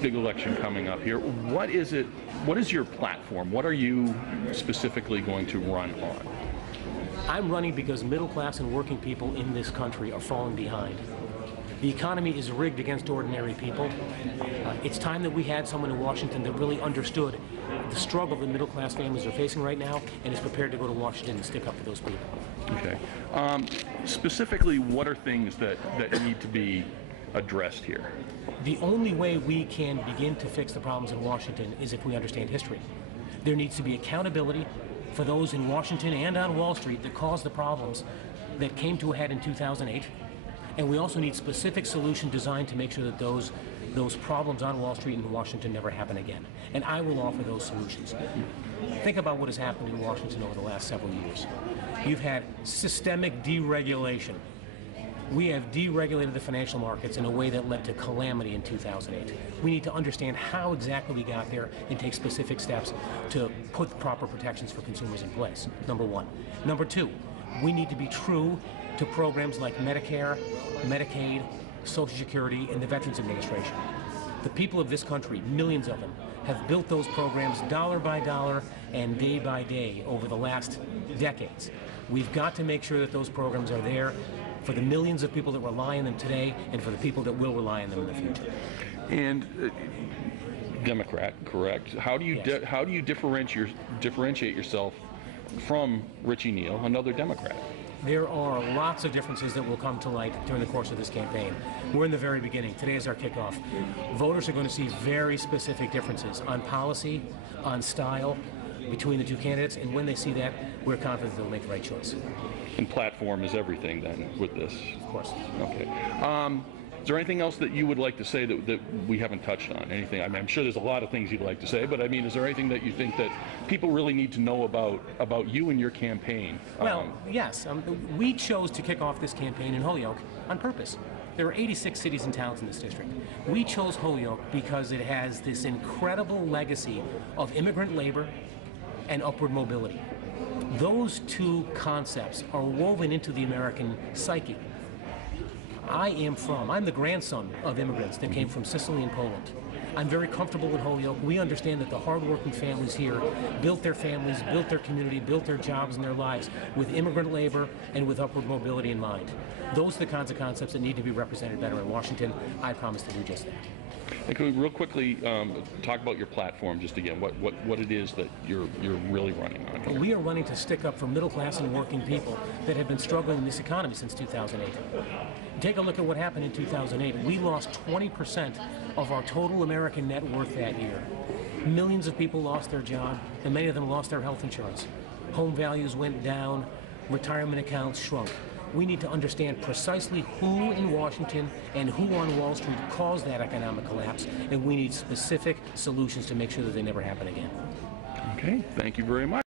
big election coming up here. What is it? What is your platform? What are you specifically going to run on? I'm running because middle class and working people in this country are falling behind. The economy is rigged against ordinary people. It's time that we had someone in Washington that really understood the struggle that middle class families are facing right now and is prepared to go to Washington and stick up for those people. Okay. Specifically, what are things that need to be addressed here? The only way we can begin to fix the problems in Washington is if we understand history. There needs to be accountability for those in Washington and on Wall Street that caused the problems that came to a head in 2008. And we also need specific solutions designed to make sure that those problems on Wall Street and in Washington never happen again. And I will offer those solutions. Think about what has happened in Washington over the last several years. You've had systemic deregulation. We have deregulated the financial markets in a way that led to calamity in 2008. We need to understand how exactly we got there and take specific steps to put proper protections for consumers in place, number one. Number two, we need to be true to programs like Medicare, Medicaid, Social Security, and the Veterans Administration. The people of this country, millions of them, have built those programs dollar by dollar and day by day over the last decades. We've got to make sure that those programs are there for the millions of people that rely on them today and for the people that will rely on them in the future. And Democrat, correct? How do you Yes. how do you differentiate yourself from Richie Neal, another Democrat? There are lots of differences that will come to light during the course of this campaign. We're in the very beginning. Today is our kickoff. Voters are going to see very specific differences on policy, on style, between the two candidates, and when they see that, we're confident they'll make the right choice. And platform is everything then with this? Of course. Okay. Is there anything else that you would like to say that we haven't touched on? Anything? I mean, I'm sure there's a lot of things you'd like to say, but I mean, is there anything that you think that people really need to know about you and your campaign? Well, yes. We chose to kick off this campaign in Holyoke on purpose. There are 86 cities and towns in this district. We chose Holyoke because it has this incredible legacy of immigrant labor and upward mobility. Those two concepts are woven into the American psyche. I'm the grandson of immigrants that came from Sicily and Poland. I'm very comfortable in Holyoke. We understand that the hardworking families here built their families, built their community, built their jobs and their lives with immigrant labor and with upward mobility in mind. Those are the kinds of concepts that need to be represented better in Washington. I promise to do just that. And can we real quickly talk about your platform just again, what it is that you're really running on here? We are running to stick up for middle class and working people that have been struggling in this economy since 2008. Take a look at what happened in 2008. We lost 20% of our total American net worth that year. Millions of people lost their job, and many of them lost their health insurance. Home values went down, retirement accounts shrunk. We need to understand precisely who in Washington and who on Wall Street caused that economic collapse, and we need specific solutions to make sure that they never happen again. Okay, thank you very much.